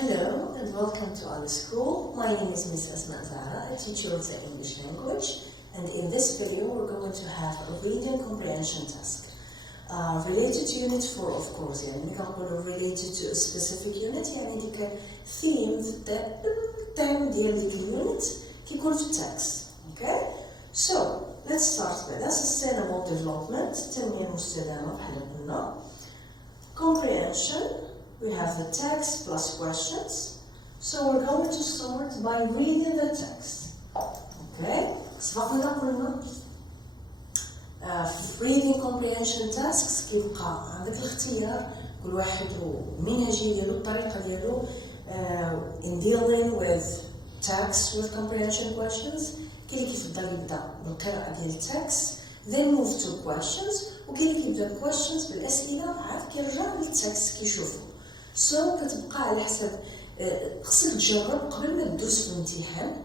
Hello and welcome to our school. My name is Miss Asmae ZAARA, a teacher of the English language, and in this video we're going to have a reading comprehension task related to unit 4, of course. يعني كنقولوا related to a specific unit، يعني ديك theme الثيم ديال ديك اليونت كيكون في التكست. Okay, so let's start with sustainable development، التنمية المستدامة بحال قلنا. Comprehension. We have the text plus questions. So we're going to start by reading the text. Okay? سبقنا قلنا reading comprehension tasks كيبقى عندك الاختيار كل واحد والمنهجية ديالو الطريقة ديالو in dealing with text with comprehension questions. كاين اللي كيفضل يبدا بالقراءة ديال التكست then move to questions، وكاين اللي كيبدا questions بالأسئلة عاد كيرجع للتكست كيشوفو. سو كتبقى على حسب خصك تجرب قبل ما تدوز في الامتحان،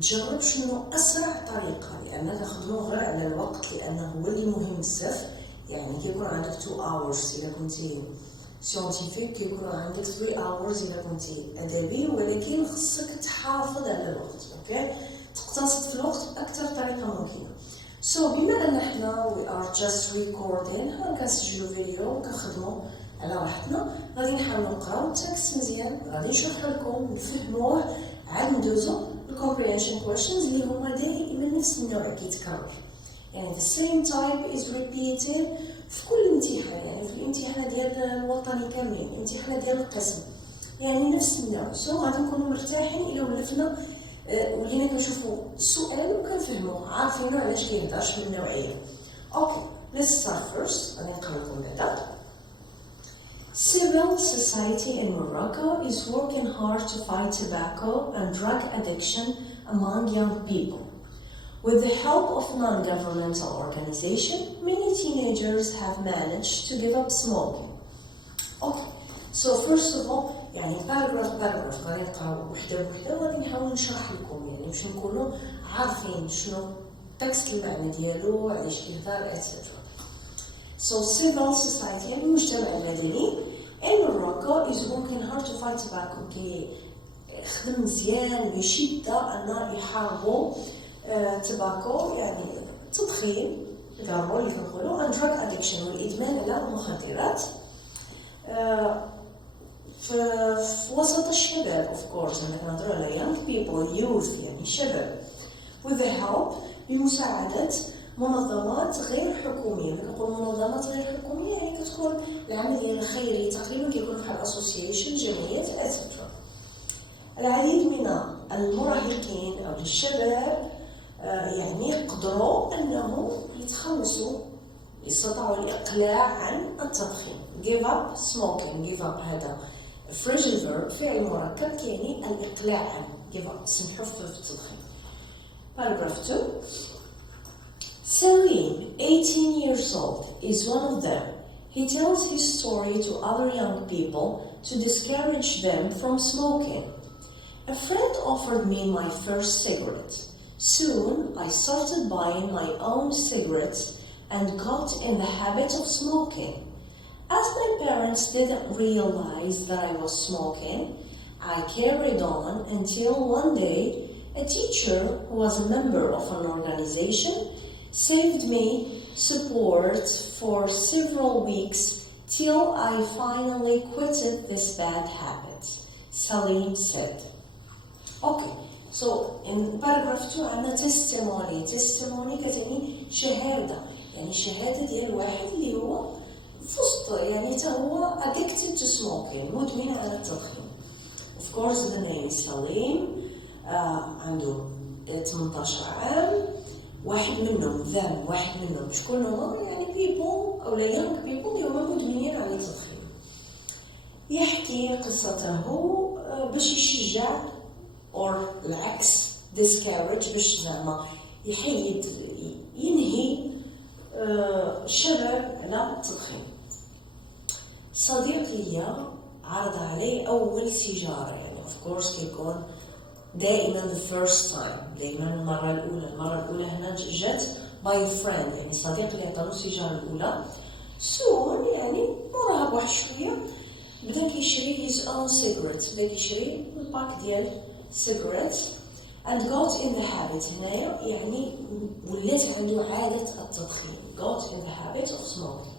تجرب شنو اسرع طريقه، لان كنخدمو غير على الوقت لانه هو اللي مهم بزاف. يعني كيكون عندك 2 hours الا كنتي سيونتيفيك، كيكون عندك 3 hours الا كنتي ادبي، ولكن خصك تحافظ على الوقت. اوكي، تقتصد في الوقت باكثر طريقه ممكنه. سو بما ان حنا we are just recording، كنسجلوا فيديو وكنخدموا على راحتنا، غادي نحاولوا نقراو التكست مزيان، غادي نشرحوا لكم نفهموه، عاد ندوزو الكومبريهنشن كويشنز اللي هما دائما نفس النوع كيتكرر، يعني the same type is repeated في كل امتحان، يعني في الامتحانات ديال الوطني كاملين، الامتحانات ديال القسم، يعني نفس النوع. سو غادي نكونوا مرتاحين الا ولفنا ولينا كنشوفوا السؤال وكنفهموه، عارفينو علاش كيهضرش من النوعيه. اوكي، let's start first. غادي نقرا لكم بعدا. Civil society in Morocco is working hard to fight tobacco and drug addiction among young people. With the help of non-governmental organizations, many teenagers have managed to give up smoking. Okay, so first of all, يعني paragraph غادي نقراو وحده بوحده وغادي نحاول نشرح لكم، يعني باش نكونوا عارفين شنو التكست المعنى ديالو، علاش كيهضر etc. So civil society يعني المجتمع المدني in Morocco is working hard to fight tobacco. كيخدم مزيان بشدة أن يحاربوا tobacco يعني التدخين، الكارو اللي كنقولوا، and drug addiction والإدمان على المخدرات في وسط الشباب of course. أنا كنهضروا على young people youth يعني الشباب. with the help بمساعدة منظمات غير حكوميه. كنقول منظمات غير حكوميه يعني كتكون العمل ديال الخيري تقريبا كيكون بحال اسوسيشن، جمعيات اتسترا. العديد من المراهقين او الشباب يعني يقدروا انهم يتخلصوا، يستطيعوا الاقلاع عن التدخين. give up smoking. give up هذا phrasal verb فعل مركب كيعني الاقلاع عن. give up سمحوا في التدخين. paragraph 2. Salim, 18 years old, is one of them. He tells his story to other young people to discourage them from smoking. A friend offered me my first cigarette. Soon, I started buying my own cigarettes and got in the habit of smoking. As my parents didn't realize that I was smoking, I carried on until one day, a teacher who was a member of an organization saved me support for several weeks till I finally quitted this bad habit, Salim said. Okay, so in paragraph 2 عندنا testimony كتعني شهادة، يعني شهادة ديال واحد اللي هو فسط يعني حتى هو addicted to smoking، مدمن على التدخين. Of course the name is Salim، عنده 18 عام. واحد منهم شكون هما؟ يعني people أو young people اللي هما مدمنين على التدخين. يحكي قصته باش يشجع or العكس discourage، باش زعما يحيد ينهي الشباب على التدخين. صديق ليا عرض عليه أول سيجارة، يعني of course كيكون دائما the first time، دائما المرة الأولى هنا جات by friend، يعني صديق اللي عطانو السيجارة الأولى. soon يعني مراها بواحد شوية بدا كيشري his own cigarettes. بدا كيشري باك ديال cigarettes and got in the habit. هنايا يعني ولات عنده عادة التدخين. got in the habit of smoking.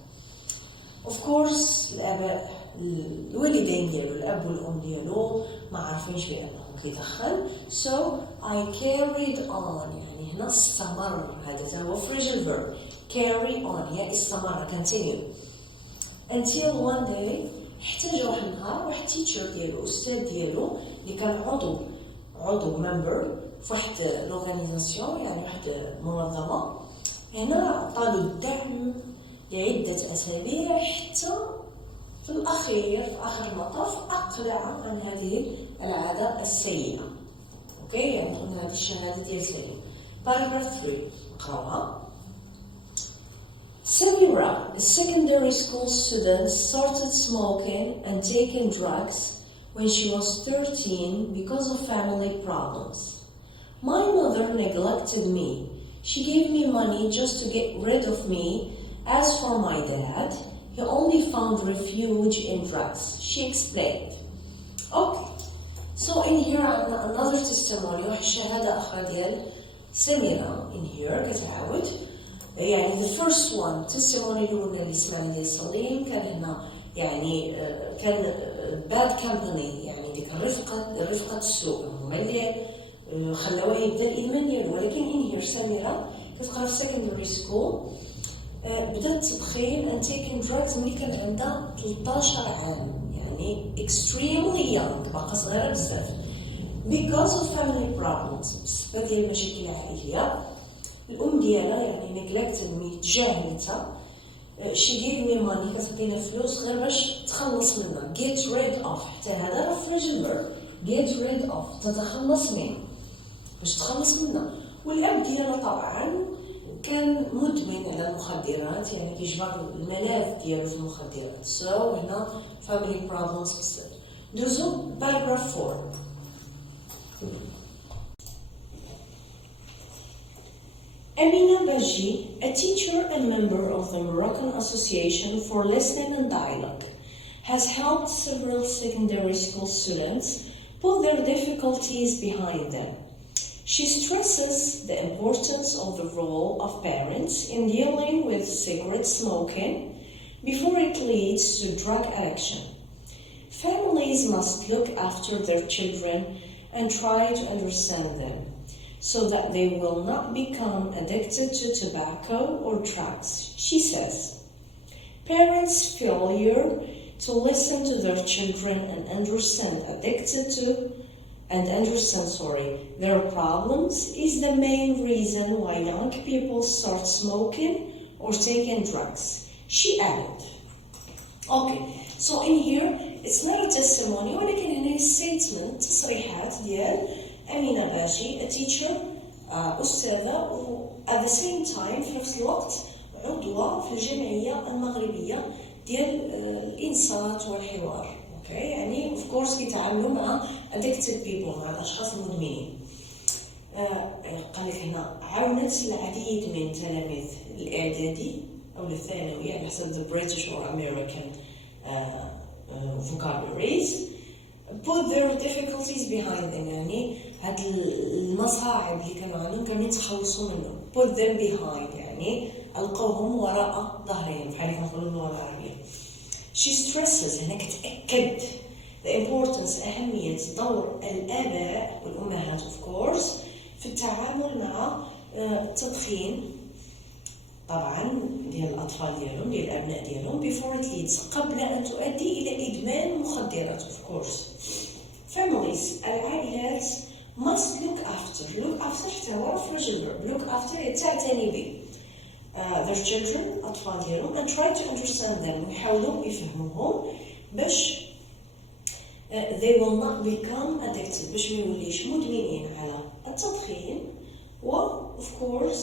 Of course الآباء الوالدين ديالو الأب والأم ديالو ما عارفينش بأنه كيدخن. So I carried on. يعني هنا استمر. هذا هو phrasal verb. carry on هي استمر continue. Until one day حتى جا واحد النهار واحد teacher ديالو أستاذ ديالو اللي كان عضو member في واحد l'organisation يعني واحد منظمة. هنا عطالو الدعم لعدة أسابيع حتى في الأخير في آخر المطاف أقلع عن هذه العادة السيئة. أوكي يعني قلنا هذه الشهادة ديال سليم. Paragraph 3 نقراوها. Samira, a secondary school student, started smoking and taking drugs when she was 13 because of family problems. My mother neglected me. She gave me money just to get rid of me. As for my dad, he only found refuge in drugs, she explained. Okay, so in here another testimony, شهادة أخرى ديال سميرة in here كتعاود. يعني the first one testimony الأولى اللي سمعنا ديال سليم كان هنا يعني كان bad company يعني ديك رفقة السوء هما اللي خلاوه يبدا الإدمان ديالو. ولكن in here سميرة كتقرا في secondary school بدات تدخين and taking drugs ملي كان عندها 13 عام يعني extremely young باقا صغيرة بزاف because of family problems بسبب ديال المشاكل العائلية. الأم ديالها يعني neglected me تجاهلتها. she gave me money كتعطينا فلوس غير باش تخلص منها. get rid of حتى هذا راه phrasal verb get rid of تتخلص منه باش تخلص منها. والأب ديالها طبعا كان مدمن على المخدرات يعني كيجبر الملاذ ديالو في المخدرات. so هنا family problems بزاف. دوزو paragraph 4. Amina Baji, a teacher and member of the Moroccan Association for Listening and Dialogue, has helped several secondary school students put their difficulties behind them. She stresses the importance of the role of parents in dealing with cigarette smoking before it leads to drug addiction. Families must look after their children and try to understand them so that they will not become addicted to tobacco or drugs, she says. Parents' failure to listen to their children and understand their problems is the main reason why young people start smoking or taking drugs, she added. Okay, so in here it's not a testimony ولكن هنا statement تصريحات ديال أمينة باجي a teacher أستاذة و at the same time في نفس الوقت عضوة في الجمعية المغربية ديال الإنصات والحوار. اوكي يعني of course كيتعاملوا مع addicted people مع الأشخاص المدمنين. قال لك هنا عاونت العديد من تلاميذ الإعدادي أو الثانوي على حسب the British or American vocabularies put their difficulties behind them يعني هاد المصاعب اللي كانوا عندهم كانوا يتخلصوا منهم. put them behind يعني ألقوهم وراء ظهرهم بحال اللي كنقولوا باللغة العربية. she stresses هنا كتأكد the importance أهمية دور الآباء والأمهات of course في التعامل مع التدخين طبعا ديال الأطفال ديالهم ديال الأبناء ديالهم before it leads قبل أن تؤدي إلى إدمان مخدرات of course. families العائلات must look after حتى هو phrasal verb look after تعتني به their children أطفال ديالهم and try to understand them ويحاولوا يفهموهم باش they will not become addicted باش ما يوليش مدمنين على التدخين و of course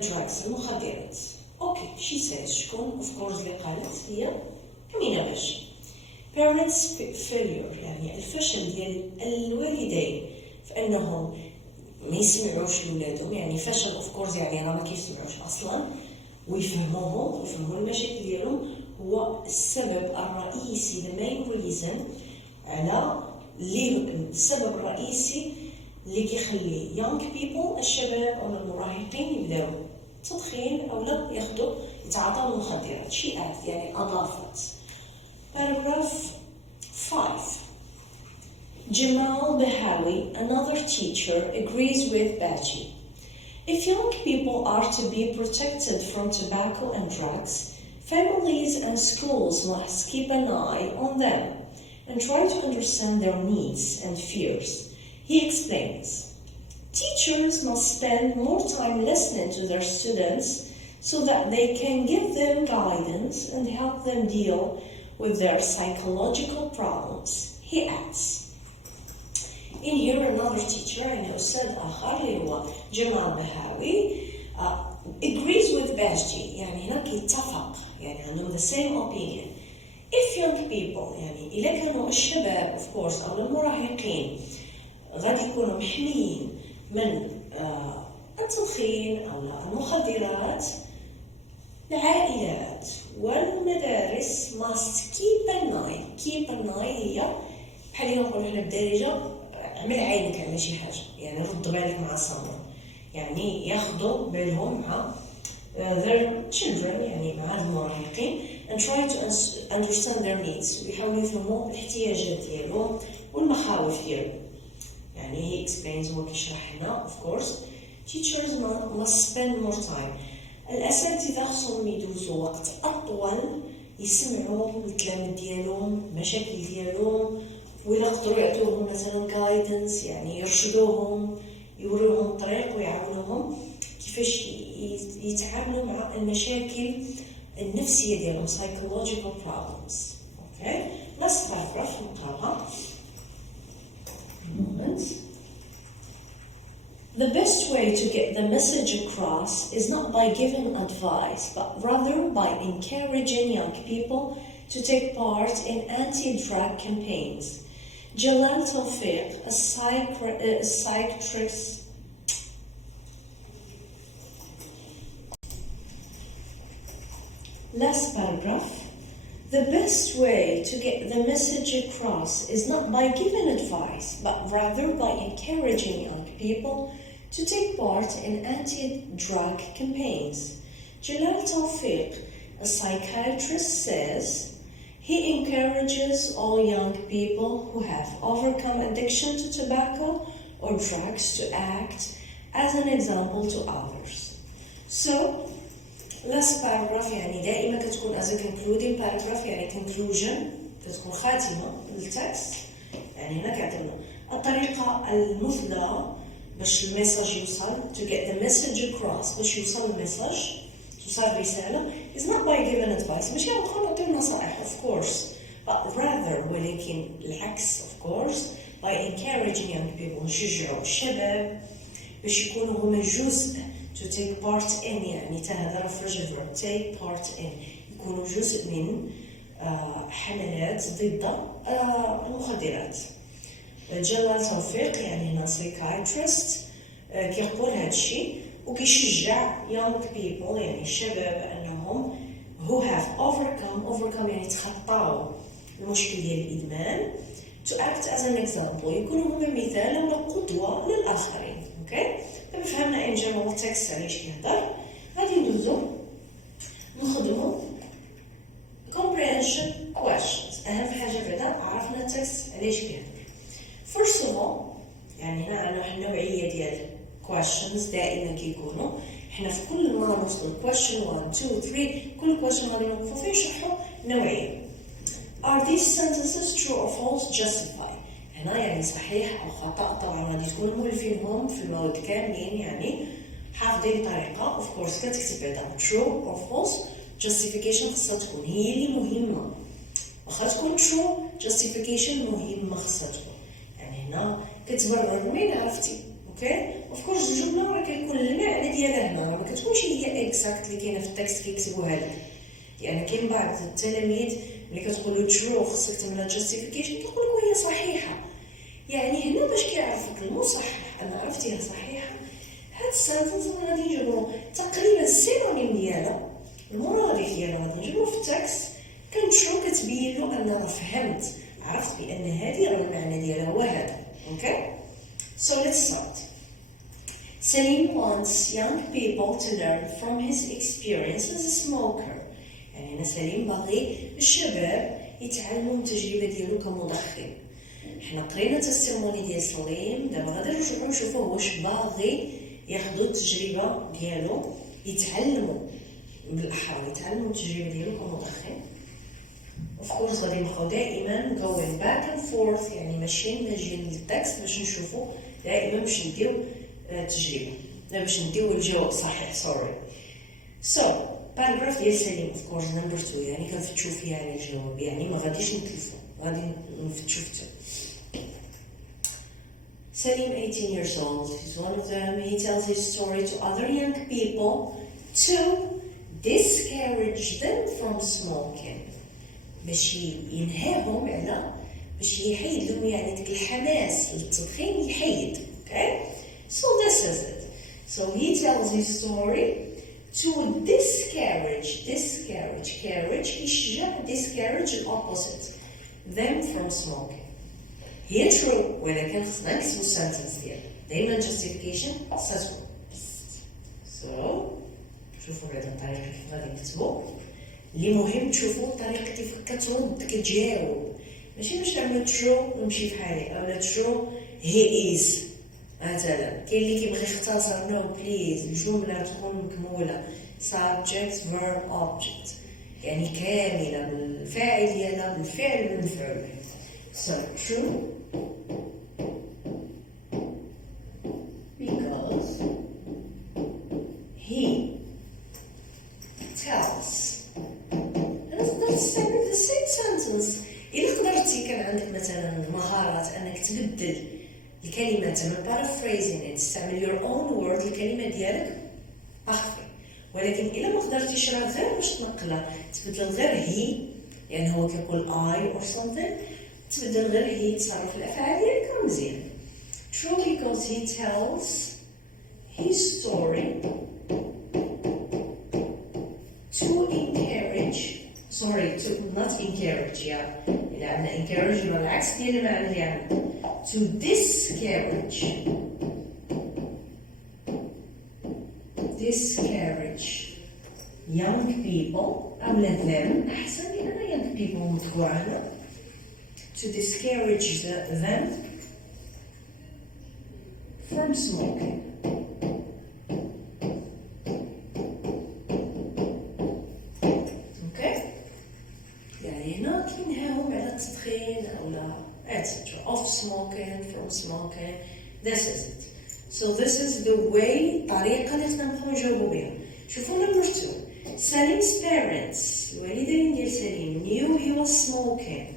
drugs المخدرات. اوكي she says شكون of course اللي قالت هي أمينة باجي. parents failure يعني الفشل ديال الوالدين في أنهم ما يسمعوش لولادهم يعني فشل of course يعني راه ما كيسمعوش أصلا ويفهموا المشاكل ديالهم هو السبب الرئيسي the main reason على السبب الرئيسي اللي كيخلي young people الشباب أو المراهقين يبداو تدخين أو لا ياخدوا يتعاطوا المخدرات. she adds يعني أضافت. paragraph 5. Jamal Bahawi, another teacher, agrees with Baji. If young people are to be protected from tobacco and drugs, families and schools must keep an eye on them and try to understand their needs and fears. He explains, teachers must spend more time listening to their students so that they can give them guidance and help them deal with their psychological problems. He adds, in here another teacher, يعني أستاذ آخر اللي هو جمال بهاوي agrees with Bajji, يعني هناك يتفق، يعني عندهم the same opinion. If young people يعني إذا كانوا الشباب of course أو المراهقين غادي يكونوا محميين من التدخين أو المخدرات، العائلات والمدارس must keep an eye هي بحال اللي نقولوا حنا بالدارجة عمل عينك على شي حاجة، يعني رد بالك مع الصامر، يعني ياخدوا بالهم مع their children يعني مع المراهقين and try to understand their needs ويحاولوا يفهموا الاحتياجات ديالهم والمخاوف ديالهم. يعني he explains هو كيشرح لنا of course teachers must spend more time. الأساتذة خصهم يدوزوا وقت أطول يسمعوا الكلام ديالهم المشاكل ديالهم، وإذا قدروا يعطوهم مثلا guidance يعني يرشدوهم يوريوهم الطريق ويعاونوهم كيفاش يتعاملوا مع المشاكل النفسية ديالهم psychological problems. Okay, last paragraph نقراها. The best way to get the message across is not by giving advice, but rather by encouraging young people to take part in anti-drug campaigns. Jalal Tawfiq, a psychiatrist, last paragraph. The best way to get the message across is not by giving advice, but rather by encouraging young people to take part in anti-drug campaigns. Jalal Tawfiq, a psychiatrist, says he encourages all young people who have overcome addiction to tobacco or drugs to act as an example to others. So, last paragraph يعني دائما كتكون as a concluding paragraph يعني conclusion كتكون خاتمة للتكست. يعني هنا كيعطينا الطريقة المثلى باش الميساج يوصل to get the message across باش يوصل الميساج توصل الرسالة is not by giving advice ماشي نبقاو نعطيو نصائح of course but rather ولكن العكس of course by encouraging young people نشجعوا الشباب باش يكونوا هما جزء to take part in يعني هذا رفرج الverb take part in يكونوا جزء من حملات ضد المخدرات. جلال توفيق يعني هنا psychiatrist كيقول هذا الشيء وكيشجع young people يعني الشباب أنهم who have overcome يعني تخطاوا المشكل ديال الإدمان to act as an example يكونوا هما مثال ولا قدوة للآخرين. اوكي دابا فهمنا ان جنرال تكست علاش كيهضر، غادي ندوزو نخدمو comprehension questions. اهم حاجه بعدا عرفنا التكست علاش كيهضر. first of all يعني هنا عندنا واحد النوعيه ديال questions دائما كيكونوا حنا في كل ما نوصلوا question 1 2 3 كل question غادي نوقفوا فيه نشرحوا نوعيه. are these sentences true or false justify هنا يعني صحيح أو خطأ. طبعا غادي تكون مولفينهم في المواد كاملين يعني حافظين طريقة of course كتكتب بعدا true or false justification خصها تكون هي اللي مهمة واخا تكون true justification مهمة خصها تكون يعني هنا كتبرر من عرفتي اوكي of course الجملة راه كيكون المعنى ديالها هنا راه ما كتكونش هي exact اللي كاينة في التكست كيكتبوها لك. يعني كاين بعض التلاميذ اللي كتقولوا true خصك تعملها justification تقول لك هي صحيحة. يعني هنا باش كيعرفك المصحح أنا عرفتيها صحيحة هاد السنتنس غادي نجيبو تقريبا السينونيم ديالها المرادف ديالها غادي نجيبو في التكست كنترول كتبين له أن راه فهمت عرفت بأن هذه راه المعنى ديالها هو هذا. Okay? So let's start. Salim wants young people to learn from his experience as a smoker. يعني هنا سليم باغي الشباب يتعلموا من التجربة ديالو كمدخن. حنا قرينا التستيموني ديال سليم، دابا غادي نرجعو نشوفو واش باغي ياخدو التجربة ديالو يتعلموا بالأحرى يتعلموا التجربة ديالو كمدخن. Of course غادي نبقاو دائما going back and forth يعني ماشيين ناجيين للتكست باش نشوفو دائما باش نديو التجربة باش نديو الجواب صحيح. sorry. So paragraph ديال سليم of course number 2 يعني كنفتشو فيها على الجواب يعني ما غاديش نتلفو غادي نفتشو فيه. Salim, 18 years old, is one of them. He tells his story to other young people to discourage them from smoking. باش ينهاهم على باش يحيد لهم يعني ديك الحماس للتدخين يحيد. Okay? So this is it. So he tells his story to discourage يشجع discourage opposite them from smoking. هي true ولكن خصنا نكتبو السنتنس ديالها دايما justification ساتو. So شوفوا هذه الطريقة كيف غادي نكتبو. اللي مهم تشوفوا الطريقة كيف كترد كتجاوب ماشي باش تعمل true ونمشي بحالي اولا true he is مثلا. كاين اللي كيبغي يختصر no please الجملة تكون مكمولة subject verb object يعني كاملة بالفاعل ديالها بالفعل بالمفعول به. So true because he tells. تقدر تستعمل the same sentence. إلا قدرتي كان عندك مثلا مهارات أنك تبدل الكلمات من paraphrasing تستعمل your own word الكلمة ديالك أخفي. ولكن إلا ما قدرتيش راه غير باش تنقلها تبدل غير هي يعني هو كيقول I or something تبدل غير هي تصرف الأفعال ديالك مزيان. True because he tells his story to encourage to not encourage إلا عندنا encourage يبقى العكس ديال المعنى اللي عندنا to discourage young people أولا them أحسن لأن young people مذكور هنا to discourage them from smoking. Of smoking, from smoking, this is it. So this is the way طريقة اللي خصنا نبقاو نجاوبو بها. شوفوا number 2. Salim's parents الوالدين ديال سليم knew he was smoking.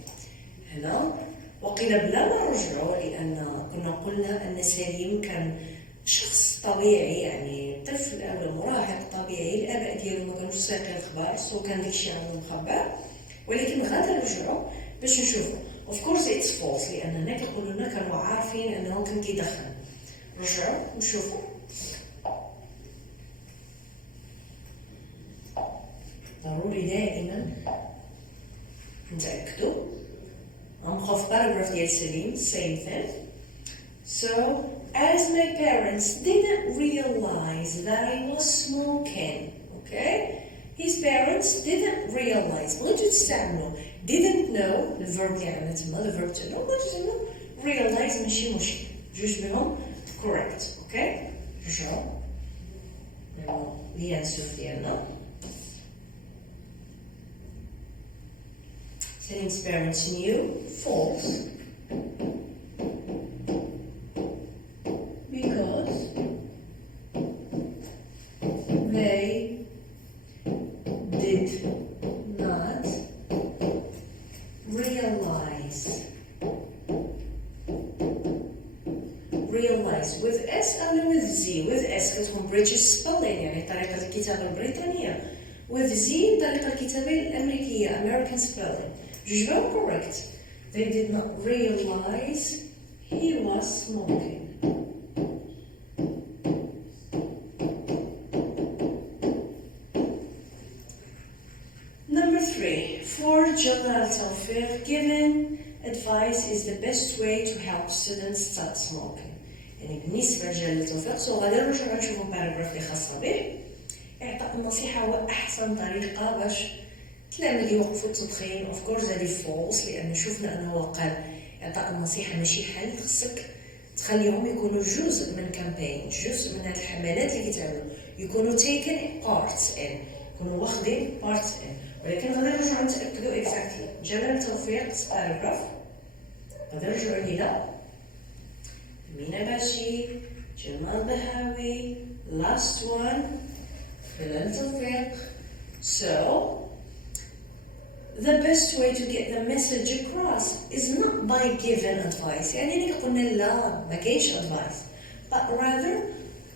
هنا وقيل بلا ما نرجعوا لأن كنا قلنا أن سليم كان شخص طبيعي يعني طفل أو مراهق طبيعي الآباء ديالو ما كانوش سايقين الأخبار سو كان داكشي عنده مخبى ولكن غادي نرجعوا باش نشوفوا. Of course it's false لأننا كيقولوا لنا كانوا عارفين أنه كان كيدخن. رجعوا نشوفوا. ضروري دائما نتأكدوا. غنبقاو في paragraph ديال سليم same thing. So as my parents didn't realize that I was smoking, okay? His parents didn't realize. بغيتو تستعملوا didn't know the verb يعني تما the verb to know بغيتو realize ماشي مشكل جوج بهم correct. okay? رجعوا لي answer ديالنا. Salim's parents knew false because they did not realize with S أو with Z. with S كتكون British spelling يعني طريقة الكتابة البريطانية. with Z طريقة الكتابة الأمريكية American spelling. جوج بهم correct. They did not realize he was smoking. Number 3. For advice is the best way to help students start smoking. يعني بالنسبة لجلالة التوفيق غادي نرجعو نشوفو باراغراف اللي خاصة به. إعطاء النصيحة هو أحسن طريقة باش التلاميذ يوقفوا التدخين. اوف كورس هذه فولس، لأن شفنا أنه قال إعطاء النصيحة ماشي حل، خصك تخليهم يكونوا جزء من كامبين، جزء من هاد الحملات اللي كيتعملوا، يكونوا taken part in، يكونوا واخدين part in. ولكن غادي نرجعو نتأكدوا اكزاكتلي. جلالة التوفيق باراغراف غادي نرجعو ليها مينا باشي، جمال بهاوي، last one جلالة التوفيق. So the best way to get the message across is not by giving advice. يعني اللي قلنا لا ما كاينش advice, but rather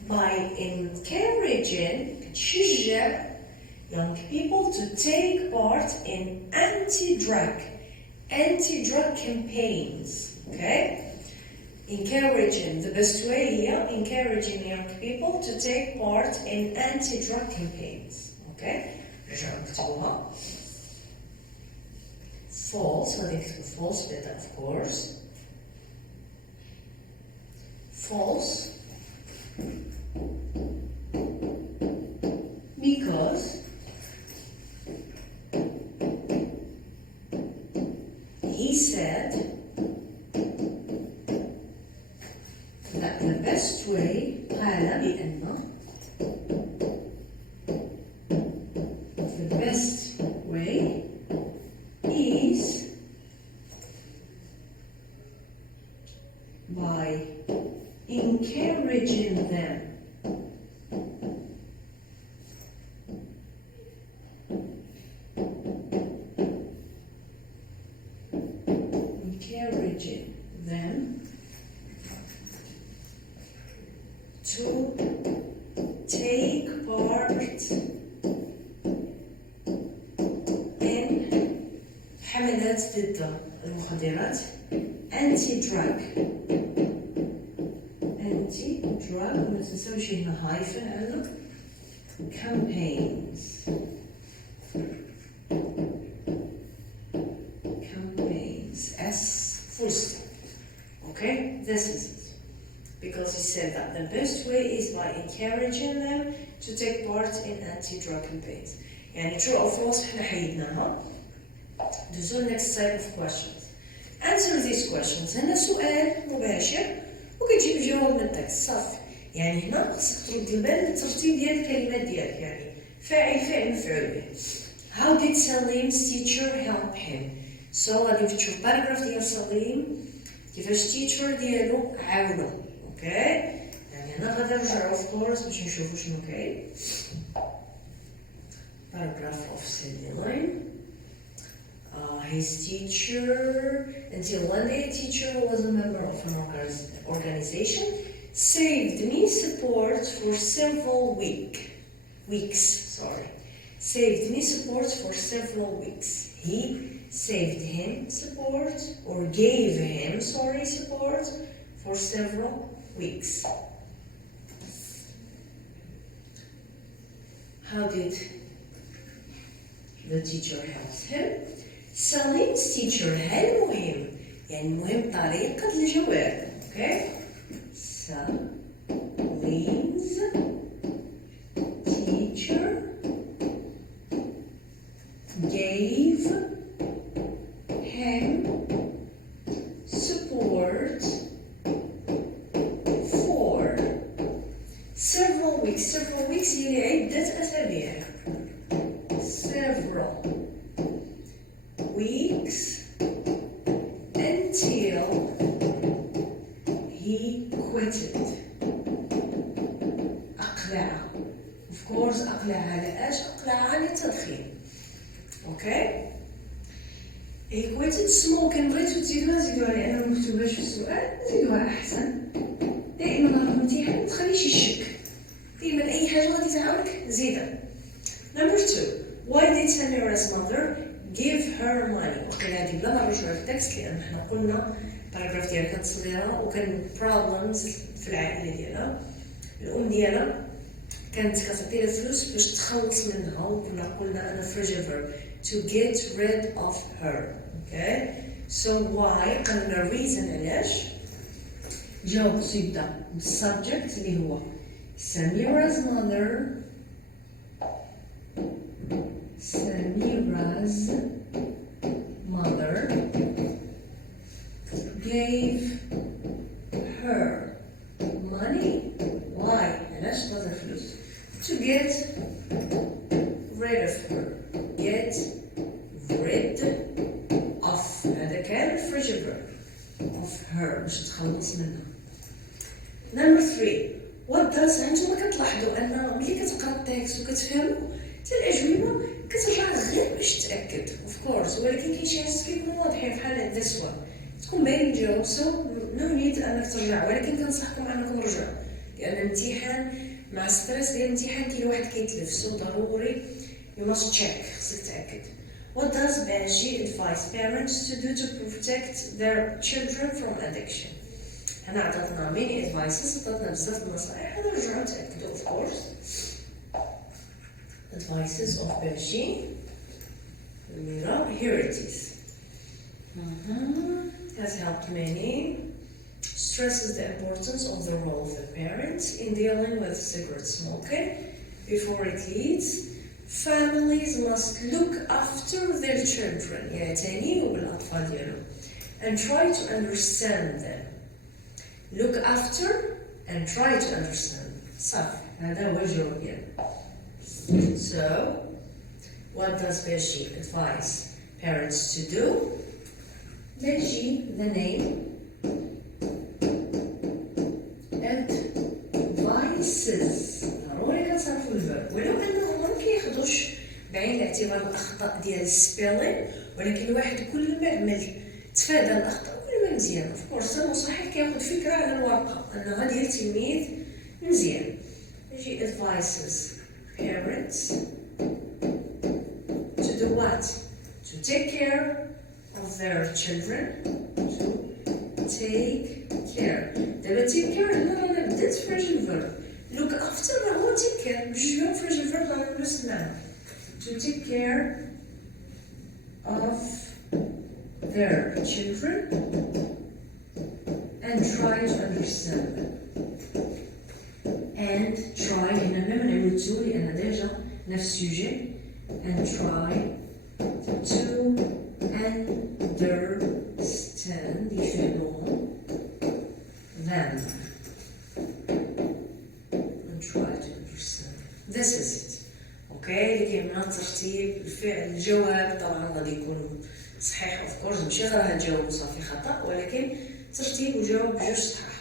by encouraging تشجع young people to take part in anti-drug campaigns. Okay, encouraging, the best way here, encouraging young people to take part in anti-drug campaigns. Okay, نرجع نكتبوها. False, غادي نكتبو false better of course. False because he said that the best way قال بأن the best way is by encouraging them to take part in حملات ضد المخدرات anti-drug ما تنساوش هنا هايفن عندك campaigns as full stop. Okay, this is it. Because he said that the best way is by encouraging them to take part in anti-drug campaigns. يعني true or false احنا حيدناها. Do the next type of questions. Answer these questions. هنا سؤال مباشر وكتجيب جواب من التكست صافي. يعني هنا خصك ترد البال بالترتيب ديال الكلمات ديالك، يعني فاعل فعل مفعول به. How did Salim's teacher help him? So غادي تشوف باراغراف ديال سليم كيفاش التيتشر ديالو عاونو. اوكي، يعني هنا غادي نرجعو اوف كورس باش نشوفو شنو كاين. Paragraph of Salim. His teacher, until one day a teacher who was a member of an organization saved me support for several weeks. Saved me support for several weeks. He saved him support or gave him support for several weeks. How did the teacher help him? Salim's teacher هل مهم، يعني مهم طريقة الجواب. Okay, Salim's teacher gave him support for several weeks. Several weeks يعني عدة أسابيع. Several weeks until he quitted. أقلع. Of course أقلع على إيش؟ أقلع عن التدخين. Okay? He quitted smoking. بغيتو تزيدوها لأنها مكتوباش في السؤال، زيدوها أحسن. دائما راه الامتحان متخليش يشك. دائما أي حاجة غادي تعاونك زيدها. Number 2. Why did Samira's mother give her money؟ وقيل هذه بلا ما نرجعو للتكست لأن حنا قلنا باراغراف ديالها كانت صغيرة وكان problems في العائلة ديالها. الأم ديالها كانت كتعطيها فلوس باش تخلص منها، وكنا قلنا أنا forgive her to get rid of her. Okay, So why قلنا reason علاش جاوب سيبدا بالسبجكت اللي هو Samira's mother gave her money. Why? علاش تعطي فلوس to get rid of her. Get rid of. هذا كان phrasal verb of her باش تخلص منها. Number 3. What does هانتوما كتلاحظوا ان ملي كتقرا التكست وكتفهموا حتى الاجوبه كترجع غير باش تاكد of course، ولكن كاين شي حاجات كيكونوا واضحين بحال this one تكون باين الجواب so no need انك ترجع، ولكن كنصحكم انكم ترجعوا لان الامتحان مع ستريس ديال الامتحان كاين واحد كيتلف سو ضروري you must check خصك تاكد. What does Benji advise parents to do to protect their children from addiction؟ هنا عطاتنا many advices، عطاتنا بزاف النصائح، هذا رجعوا تاكدوا of course. Advices of Benji. Here it is. Has helped many. Stresses the importance of the role of the parents in dealing with cigarette smoking before it leads. Families must look after their children يعتنيوا بالأطفال ديالهم and try to understand them. Look after and try to understand. صافي هذا هو الجواب ديالو. So what does Beji advise parents to do? Beji, the name, advices. ضروري كنصرفوا الفيرب ولو انهم ما كياخذوش بعين الاعتبار الاخطاء ديال السبيلين، ولكن الواحد كل ما عمل تفادى الاخطاء كل ما مزيان. اوف كورس المصحح كياخذ فكره على الورقه انها ديال التلميذ مزيان. يجي advices parents to do what? To take care of their children. To take care. دابا take care هنا رانا بدات phrasal verb. Look after ما هو take care بجوج phrasal verb على نفس المعنى. To take care of their children and try to understand them. And try هنا ما نعملو to لأن ديجا نفس sujet. And try to understand يفهموهم them. And try to understand. This is it. Okay, اللي كيهمنا الترتيب الفعل الجواب طبعا غادي يكون صحيح of course ماشي غير هتجاوب وصافي خطأ، ولكن ترتيب وجاوب بجوج صحاح.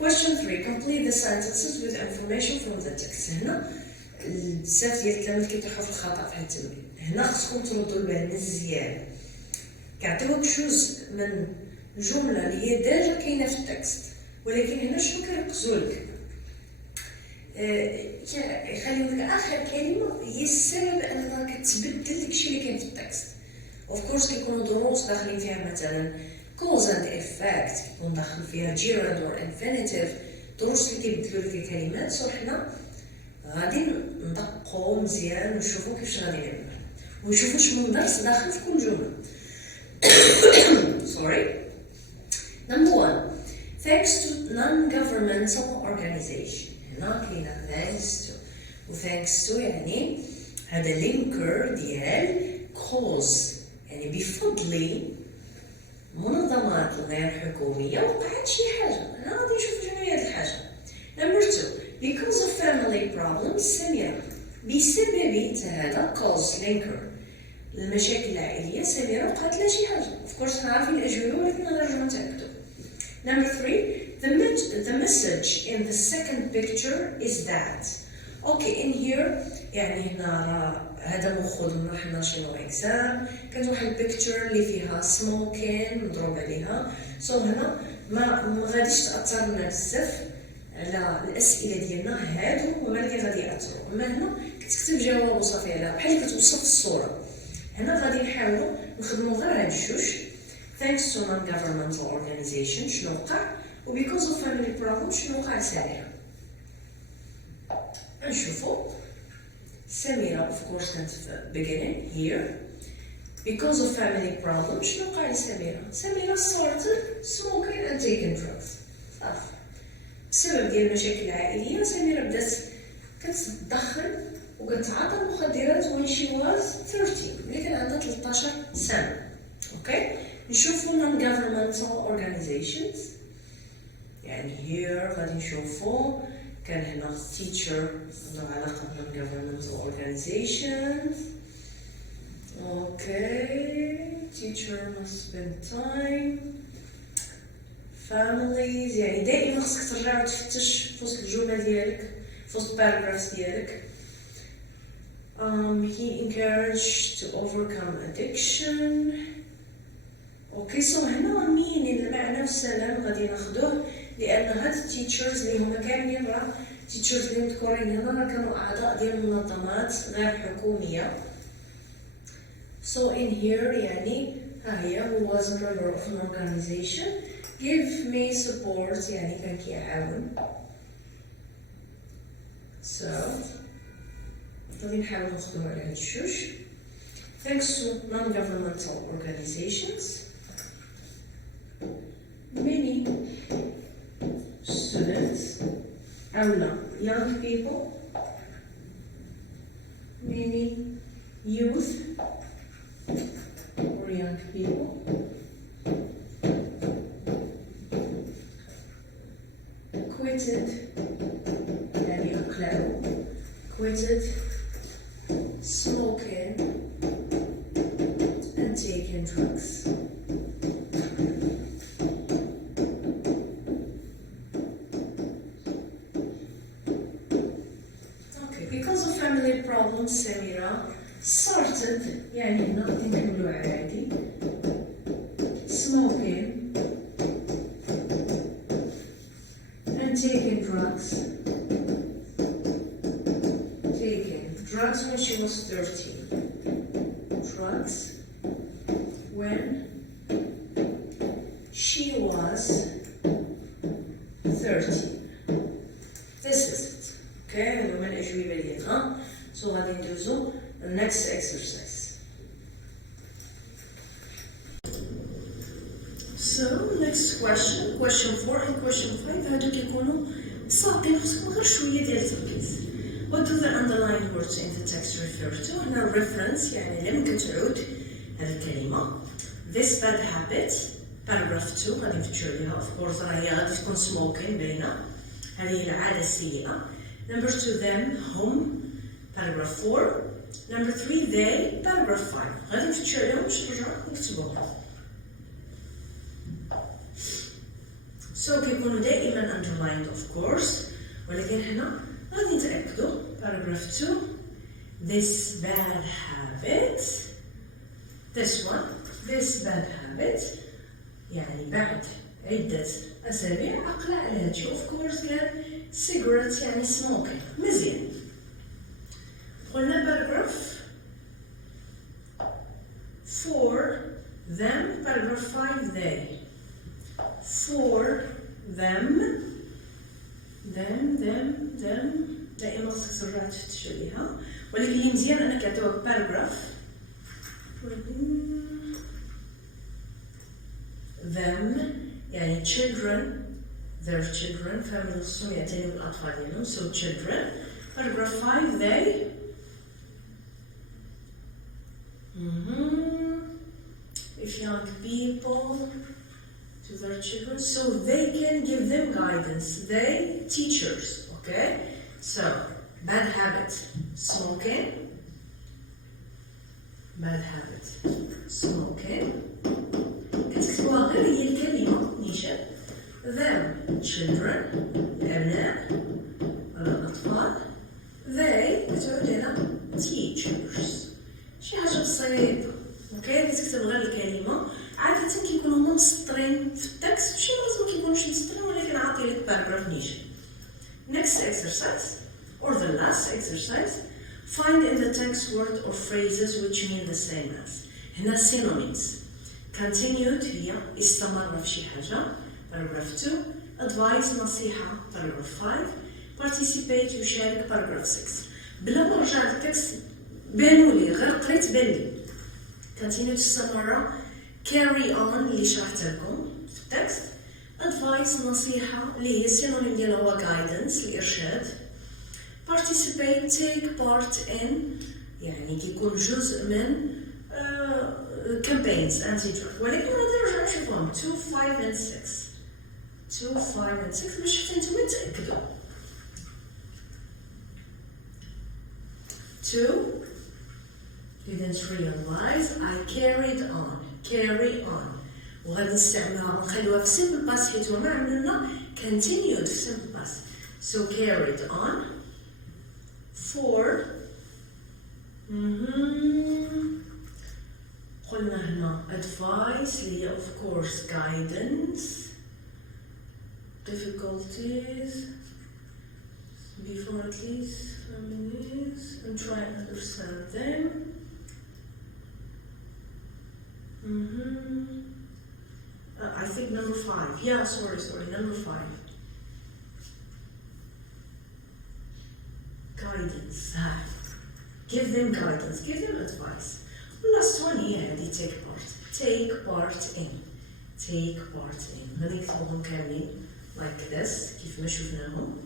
Question 3. Complete the sentences with information from the text. هنا بزاف ديال الكلمات كيطيحوا في الخطأ في هاد التمرين. هنا خصكم تردوا البال مزيان. كيعطيوك جزء من الجملة اللي هي ديجا كاينة في التكست، ولكن هنا شنو كيركزولك؟ يخليو لك آخر كلمة هي السبب أنها كتبدل داكشي اللي كاين في التكست. اوف كورس كيكونوا دروس داخلين فيها مثلا cause and effect، كيكون داخل فيها gerund or infinitive، دروس اللي كيبدلوا لك الكلمات. سو حنا غادي ندققوا مزيان ونشوفوا كيفاش غادي نعملوا ونشوفوا شنو درس داخل في كل جمله. Sorry. Number 1. Thanks to non-governmental organization. هنا كاينه thanks to و thanks to يعني هذا لينكر ديال cause، يعني بفضل منظمات غير حكوميه وقعت شي حاجه. هنا غادي نشوفوا شنو هي هاد الحاجه. Number 2. Because of family problems سميرة بسبب هذا cause linker المشاكل العائلية سميرة وقعت لها شي حاجة. of course حنا عارفين الأجوبة ولكن غنرجعو نتأكدو. Number 3. The message in the second picture is that. Okay, in here يعني هنا هذا مخوض من حنا شنو exam كانت واحد البيكتشر اللي فيها smoking مضروب عليها. so هنا ما غاديش تأثر لنا بزاف على الاسئله ديالنا، هادو هما اللي غادي ياثروا. اما هنا كتكتب جواب وصافي على بحال كتوصف الصوره. هنا غادي نحاولوا نخدموا غير هاد الجوج thanks to non-governmental organization شنو وقع و because of family problems شنو وقع سريع. نشوفوا سميرة of course كانت beginning here because of family problems شنو وقع لسميرة؟ سميرة started smoking and taking drugs. صافي. بسبب ديال المشاكل العائلية سميرة بدات كتدخن وكتعاطى المخدرات when she was 13 ملي كان عندها 13 سنة. اوكي نشوفوا non-governmental organizations يعني here غادي نشوفوا كان هنا teacher عنده علاقة non-governmental organizations. اوكي teacher must spend time families يعني دائما خصك ترجع وتفتش في وسط الجمل ديالك في وسط paragraphs ديالك. he encouraged to overcome addiction. اوكي سو هنا مين المعنى والسلام غادي ناخذوه لان هاد التيتشرز اللي هما كاملين راه تيتشرز اللي مذكورين هنا راه كانوا اعضاء ديال منظمات غير حكوميه. so in here يعني ها هي who was a member of an organization give me support يعني كان كيعاون. so غادي نحاول نخدموا على هاد الجوج. thanks to non-governmental organizations many students أو young people many youth or young people quitted يعني أقلعوا quitted smoking and taking drugs. Okay, because of family problems, Samira started يعني هنا نقولوا عادي smoking and taking drugs. Drugs when she was 13. Drugs when she was 13. This is it. Okay, هذوما الأجوبة ديالنا. So غادي ندوزو the next exercise. So next question, question 4 and question 5 هادو كيكونوا ساقين خصكم غير شوية ديال التركيز. What do the underlined words in the text refer to? هنا reference يعني لما كتعود هذه الكلمة. This bad habit paragraph 2 غادي نفتشو عليها of course راهي غادي تكون smoking باينة هذه هي العادة السيئة. Number 2 them home paragraph 4. Number 3 they paragraph 5 غادي نفتشو عليهم باش نرجعو نكتبوهم. So كيكونوا دائما underlined of course ولكن هنا غادي نتأكدوا paragraph 2 this bad habit this one this bad habit يعني بعد عدة أسابيع أقلع على هادشي of course قال cigarette يعني smoking مزيان. قلنا paragraph 4 them paragraph 5 they for them دائما خصك ترجع تفتش عليها ولكن اللي مزيان انك عطيوك باراجراف them يعني children their children family خصهم يعتنيو بالاطفال ديالهم so children paragraph 5 they if young people to their children so they can give them guidance they teachers okay so bad habit smoking كتكتبوها غير هي الكلمة نيشان them children الأبناء ولا الأطفال they كتعود على teachers شي حاجة بسيطة اوكي كتكتب غير الكلمة عادة كيكونوا هما مسطرين في التكست شي مرات ما كيكونوش مسطرين ولكن عاطي لك باراجراف نيشان. Next exercise or the last exercise find in the text word or phrases which mean the same as هنا synonyms continued هي استمر في شي حاجة paragraph 2 advice نصيحة paragraph 5 participate يشارك paragraph 6 بلا ما نرجع للتكست بانوا لي غير قريت بان لي continue تستمر carry on اللي شرحت لكم في التكست advice نصيحة اللي هي السينونيم ديالها هو guidance الإرشاد participate take part in يعني كيكون جزء من campaigns and teachers ولكن غادي نرجع نشوفهم 2 5 and 6 2 5 and 6 باش حتى نتوما تأكدوا 2 didn't realize I carried on carry on وغادي نستعملها ونخلوها في simple past حيت هما عملوا لنا continued في simple past so carried on 4 قلنا هنا advice اللي هي of course guidance difficulties before at least families and try and understand them I think number 5 yeah sorry number 5 guidance give them guidance give them advice last one هي هذه take part in غادي نكتبوهم كاملين like this كيف ما شفناهم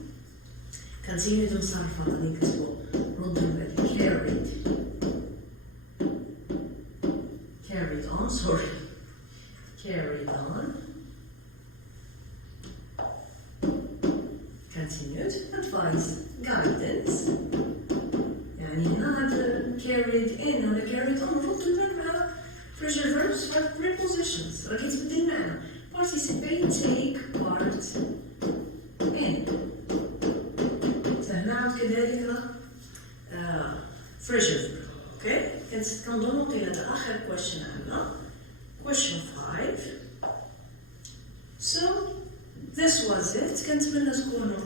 continue to صرفة غادي نكتبو ردوا بالك carried on sorry carried on continued advice guidance يعني هنا هذا carried in ولا carried on ردوا البال مع pressure verbs for prepositions راه كيتبدل المعنى participate take part in سهلة عاد كذلك راه pressure verb اوكي كنظنوا قيل هذا آخر question عندنا question 5 so this was it كنتمنى تكونوا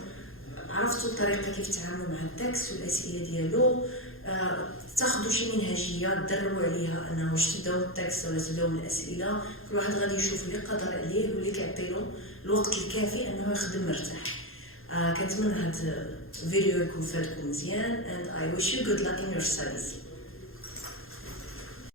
عرفتوا الطريقة كيف تتعاملوا مع التكست والأسئلة ديالو تاخذوا شي منهجية تدربوا عليها أنه واش تبداو التكست ولا تبداو بالأسئلة كل واحد غادي يشوف اللي قادر عليه واللي كيعطيلو الوقت الكافي أنه يخدم مرتاح كنتمنى هاد الفيديو يكون فادكم مزيان and I wish you good luck in your studies